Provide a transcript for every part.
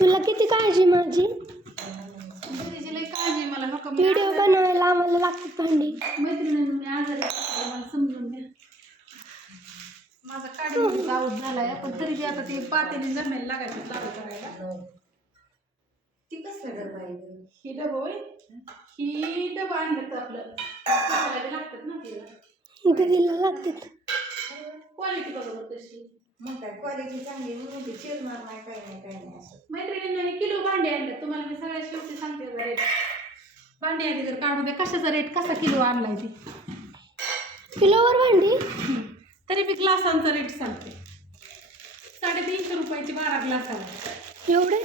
तुला किती काळजी माझी? लई काळजी आहे मला हो का? मी व्हिडिओ आजारी- बनवायला आम्हाला लागतात भांडी. मैत्रिणींनी मी आजारी मला समजून घ्या. माझा काढून आऊट झालाय पण तरी बी आता ते पातेली जमेल लागायचं लाडू करायला. ती कसलं डबा आहे गं? ही डबं होय? ही डबं आणलं आपलं. बी लागतात ना तिला. दीदीला लागतात. क्वालिटी बघा तशी. मग काय क्वालिटी चांगली म्हणून ती चिरणार नाही काही नाही काही नाही असं. मैत्रिणींना हे किलो भांडे आणले तुम्हाला मी सगळ्या शेवटी सांगते जरा रेट भांडी आधी जर काढून द्या कशाचा रेट कसा किलो आणलाय ती. किलोवर भांडी? तरी मी ग्लासांचा रेट सांगते साडेतीनशे रुपयाची बारा ग्लास आला. एवढे?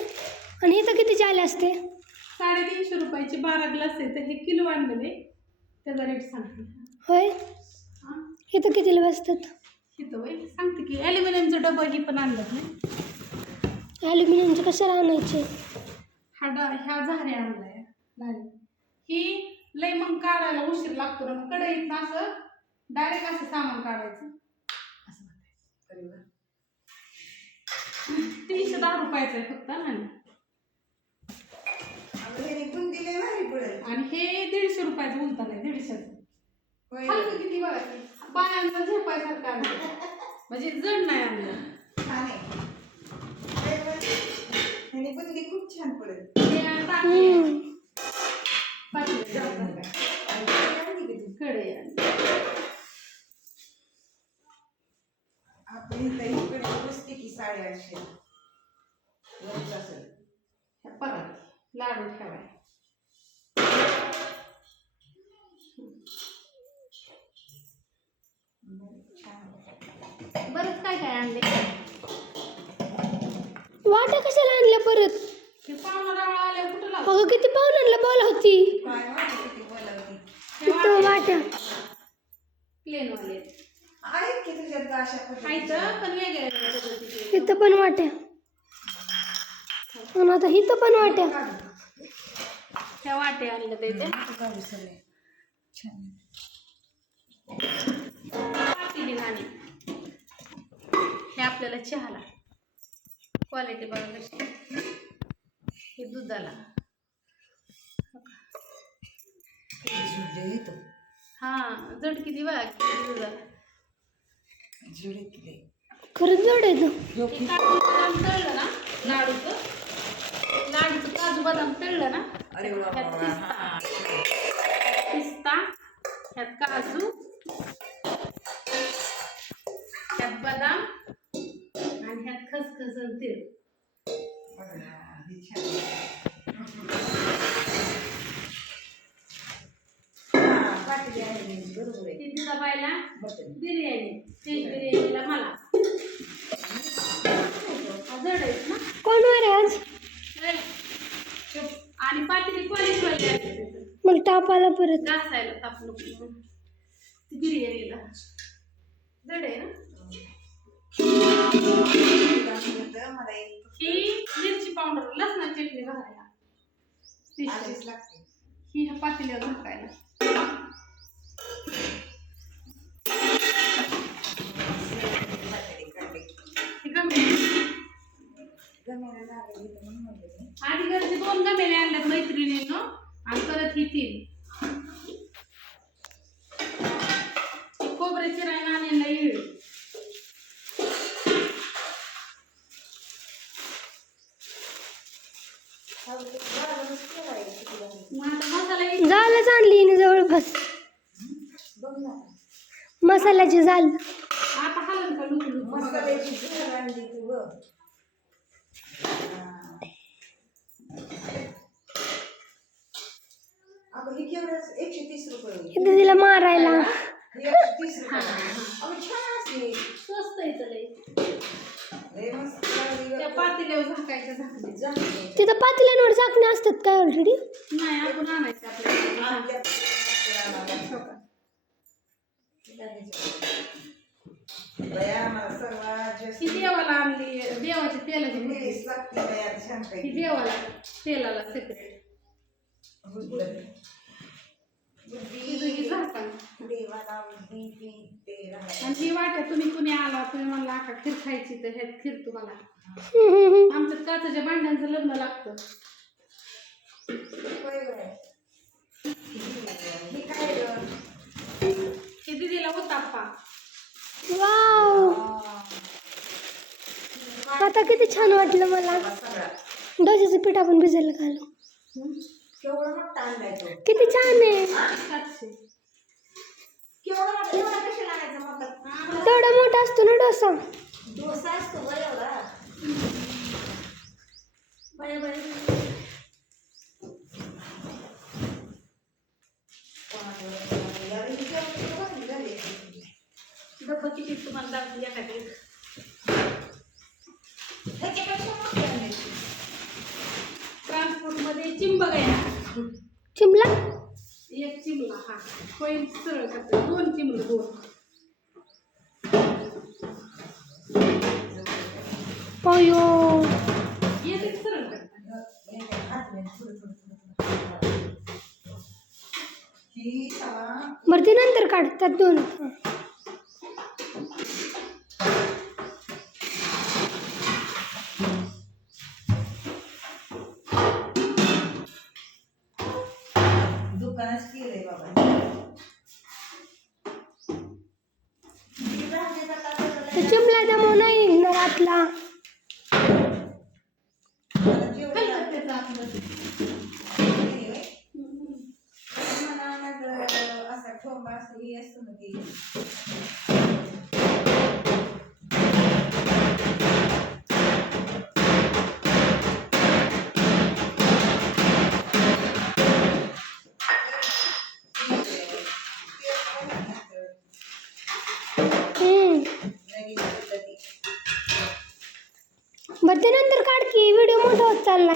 आणि इथं कितीचे आले असते? साडेतीनशे रुपयाचे बारा ग्लास आहे तर हे किलो आणलेले. त्याचा रेट सांगते. होय? हां? इथं कितीला बसतात? इथं वय सांगते की ॲल्युमिनियमचं डबं ही पण आणलं नाही. ॲल्युमिनियमचे कशाला आणायचे? हा ड ह्या झाऱ्या आणलाय झारे ही लय मग काढायला उशीर लागतो ना मग कढईत असं डायरेक्ट असं सामान काढायचं. असं म्हणायचं. अरे वा. तीनशे दहा रुपयाचं आहे फक्त ना. अगं ह्याने बुंदी लय भारी पडेल आणि हे दीडशे रुपयाचं उलतान आहे दीडशेचं. होय हलकं किती बघा की बायांचं झेपायसारखं आणलं. म्हणजे जड नाही आणलं. छान आहे. ह्याने बुंदी खूप छान पडेल. हे टाकले. पातेलं आणि ती आणली तू? कडे आणि आपली इथं इकडे बसते की साडेआठशे वरच असेल. ह्या परत लाडू ठेवाय बरं, छान आहे. बरंच काय काय आणले? वाटा कशाला आणल्या परत? हे अगं किती पाहुण्यांना बोलावती तिथं वाट्या प्लेन वाले. पण इथं पण वाट्या. आणि आता इथं पण वाट्या. वाटे काढू सगळे. छान. आपल्याला चहाला. क्वालिटी बघा कशी. हे दुधाला. हा जड किती बघा किती दुधाला. जुडे किती खरंच जड आहे तो तळलं ना लाडूचं. लाडूचं काजू बदाम तळलं ना ह्यात हा. पिस्ता ह्यात काजू. ह्यात बदाम. आणि ह्यात खसखस ही, बरोबर आहे. ती बायला. बिर्याणी बिर्याणीला मला जड आहेत ना कोण. आणि पातेली क्वालिटी वाली आहे त्याचं. मला ताप आला परत घासायला ताप नको म्हणून. ती बिर्याणीला जड आहे ना ही मिरची पावडर लसणा चटणी घालायला ही ह्या पातेल्यावर झाकायला आधी घरचे दोन गमेले आणल्यात मैत्रिणीनं आणि परत ही तीन. कोबऱ्याची खोबरे चिरायला झालंच आणली हिने जवळपास. मसाल्याची झालं आता हलन का लुकलुक बघा. मसाल्याची झुरळ आणली तू ग अगं ही केवढं एकशे तीस रुपये होती. इथं तिला मारायला ही एकशे तीस रुपये अगं छान असते स्वस्त आहे तर लय. लय मस्त लागली त्या गं. पातेल्यावर झाकायच्या झाकणे झाली. तिथं पातेल्यांवर झाकणे असतात काय ऑलरेडी नाही आपण आणायचं आपल्याला ही देवाला आणली देवाच्या तेलाची छान ही. देवाला तेलाला सेपरेट. ही झाकण आणि ही वाट्या तुम्ही कुणी आला तुम्ही म्हणला काका खीर खायची तर ह्यात खीर तुम्हाला. आमच्यात काचाच्या भांड्यांचं लग्न लागतं. हे काय गं? दिदीला होताप्पा वाव आता किती छान वाटलं मला डोशाचं पीठ आपण भिजायला घालू किती छान आहे सातशे तेवढा मोठा असतो ना डोसा. डोसा असतो बरं एवढा. बरे बरे. डब्बा किती तुम्हाला दाखवू एखादी ट्रान्सपोर्टमध्ये चिंबग आहे ना. चिमला एक चिमला हा कोईन सरळ करते. दोन चिमलं दोन. अयो. येते सरळ करते? बरं ते नंतर काढतात दोन. चाललाय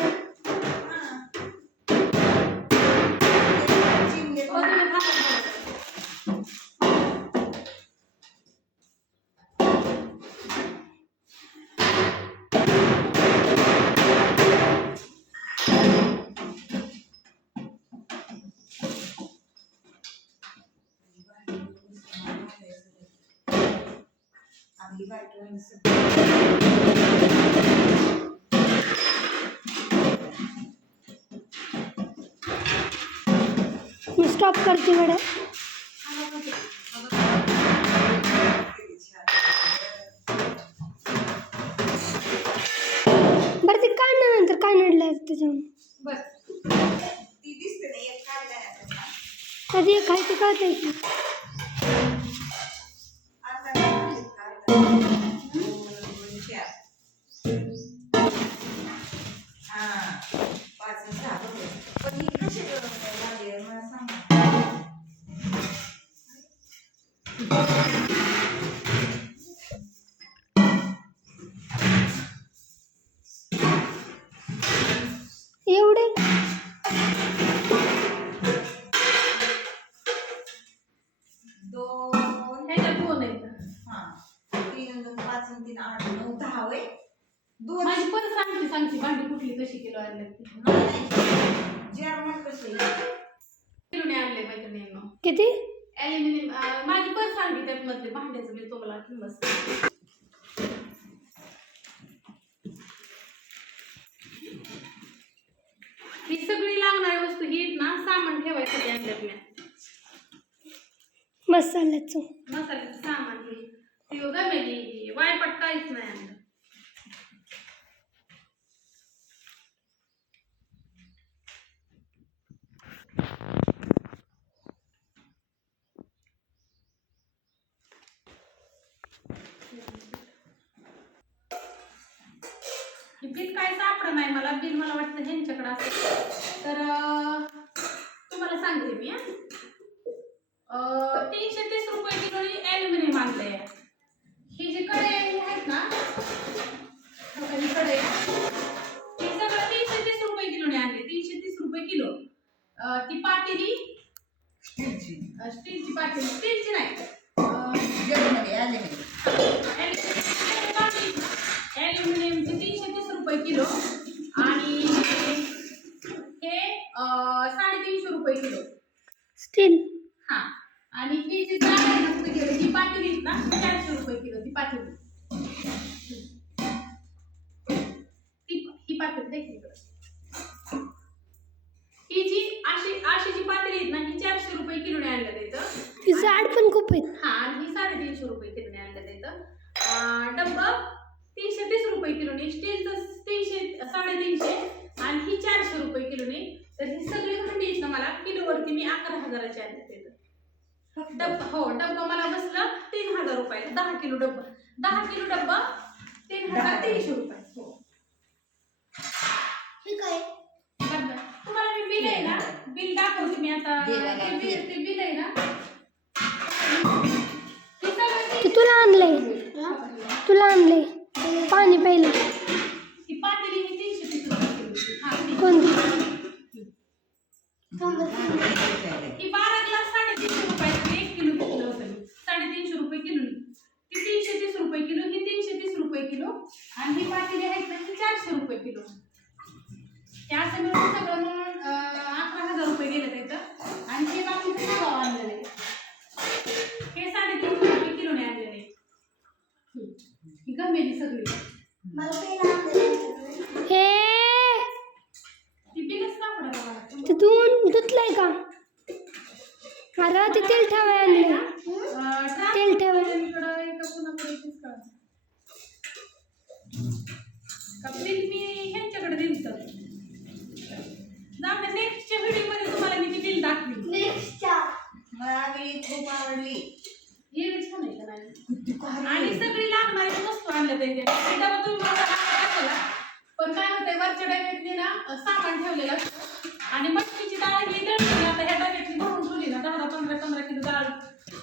हो, तुम्ही खाता मी स्टॉप करते वेळ बरं ते काढल्यानंतर काय नडलं त्याच्यावर ती ना एक काढलाय कधी एक दोन माझी परत सांगते सांगते. भांडी कुठली कशी किलो आणले? जर्मन कसे किलोने आणले मैत्रिणींनो. किती? ॲल्युमिनियम माझी परत सांगते त्यात मधले भांड्याचं मी तुम्हाला किंमत. ही सगळी लागणारी वस्तू ही ना सामान ठेवायसाठी आणल्यात मी. मसाल्याचं. मसाल्याचं सामान हे. ती गमेली वायपट काहीच नाही आणलं हे बिल काय सापडं नाही मला बिल मला वाटतं ह्यांच्याकडे असतं तर अं, तुम्हाला सांगते मी हं. अं, तीनशे तीस रुपये किलोनी ॲल्युमिनियम आणलंय. ही जी कडे आहेत ना हो का, ही कडे ही सगळं तीनशे तीस रुपये किलोने आणले. तीनशे तीस रुपये किलो. ती पातेली स्टीलची. स्टीलची पातेली स्टीलची नाही. ॲल्युमिनियमचे तीनशे तीस रुपये किलो. आणि हे अं, साडेतीनशे रुपये किलो. स्टील हा. आणि ती जी डाळ ना ना चारशे रुपये किलो ती पाठवली ही जी आहेत ना ही चारशे रुपये किलोने आणलं ती हा आणि ही साडेतीनशे रुपये किलोने आणलं डब्बा तीनशे तीस रुपये तीनशे साडेतीनशे आणि ही चारशे रुपये तर ही सगळी भांडी ना मला किलोवरती मी अकरा हजाराची आणली डब्बा हो डब्बा मला बसलं तीन हजार रुपयाला दहा किलो डब्बा. दहा किलो डब्बा तीन हजार तीनशे रुपये हो. ठीक आहे. डब्बा. तुम्हाला मी बिल आहे ना? बिल दाखवते मी आता. ते बिल ते बिल आहे ना? तुला आणलंय. तुला आणलंय. पाणी प्यायलं ही पातेली ही तीनशे तीस रुपये किलोची. हा, ती. कोणती ही बारा ग्लास साडेतीनशे रुपयाची एक किलो घेतलं होतं मी साडेतीनशे रुपये किलो ती तीनशे तीस रुपये किलो ही तीनशे तीस रुपये किलो आणि ही पातेली आहेत ना ही चारशे रुपये किलो हे असं मिळून सगळं मिळून अं, अकरा हजार रुपये गेले त्याचं आणि हे बाकीचं सगळं आणलेलं आहे हे साडेतीनशे रुपये किलोने आणलेलं आहे हम्म. ही गमेली सगळी. हे! ती बिलच सापडा मला ते धुवून धुतलंय का? अरे ते तेल ठेवाय आणलंय. तेल ठेवायला. बिल मी ह्यांच्याकडे दिलं तर जाऊ नेक्स्टच्या व्हिडिओमध्ये तुम्हाला मी ती बिल दाखवी मला बी खूप आवडली हे बी छान आहे का नाही? किती भारी आणि सगळी लागणारी वस्तू आणल्या त्याचे एकदा तुम्ही पण काय होतंय वरच्या डब्यातली ना सामान ठेवलेलं असतं. आणि मटकीची डाळ ही दळली आता ह्या डब्यातली भरून ठेवली ना दहा पंधरा पंधरा किलो डाळ.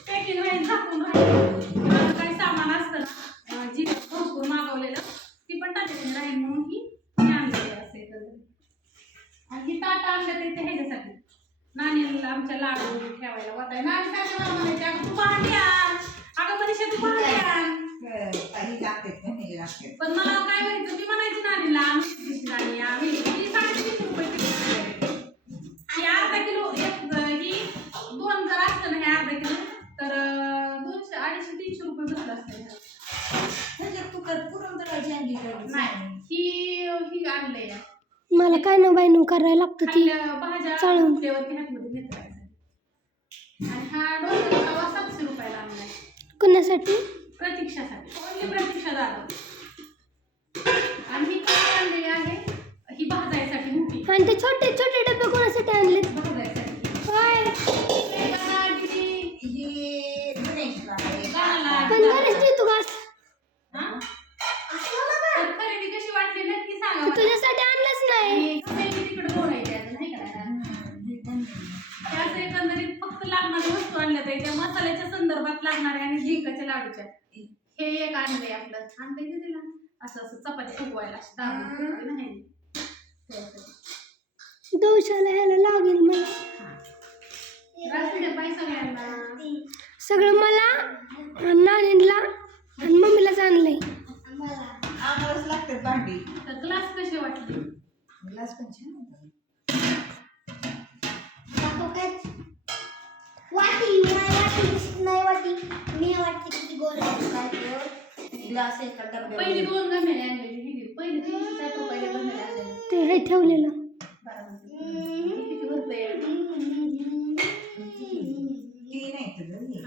पॅकिंग राहील झाकून राहील. काही सामान असतं ना जी भरपूर मागवलेलं ती पण टाकायची राहील म्हणून ही आणलेली असते आणि ही ताटा आणलं ते त्या ह्याच्यासाठी. नाणीला आमच्या लाडू ठेवायला वाटाय नाणी काय म्हणायचे तू पाहते अगं आण काही लागते लागते. पण मला काय व्हायचं मी म्हणायची नाणीला आम्ही नाणी आम्ही ती साडेतीनशे रुपये किलो ही अर्धा किलो एक ही दोन जर असतं ना हे अर्धा किलो तर दोनशे अडीचशे तीनशे रुपये बसलं असतं तू कर पुरण? नाही ही ही आणलंय. मला काय न बाय करायला लागतं ती? भाज्या चाळून. हातमध्ये घेत आणि हा डोसा कोणासाठी? प्रतीक्षासाठी. ओनली प्रतीक्षा जाधव? आणि ही काय आणलेली आहे? ही भाजायसाठी मोठी. आणि ते छोटे छोटे डबे कोणासाठी आणलेत? भाजायसाठी. काय हे ही गणेशला. गाणं पण तू घास हा? तर खरेदी कशी वाटली नक्की सांगा मला. तुझ्यासाठी आणलंच नाही. आणि तिकडे बोलायची आहे, नाही त्याच एकंदरीत फक्त लागणाऱ्या वस्तू आणल्या त्या मसाल्याच्या संदर्भात लागणाऱ्या लाडूच्या. हे एक आणलंय आपलं. आणलंय की तिला? असं असं चपाती फुगवायला दाबून नाही. दोषाला ह्याला लागेल मला. सगळं मला ग्लास एका डब्यावर पहिली दोन गमेले आणलेली ही घे. पहिली तीनशे साठ रुपयाला गमेले आणलेले ते हे ठेवलेलं. हे किती भरतंय? ती नाही तुझं हे.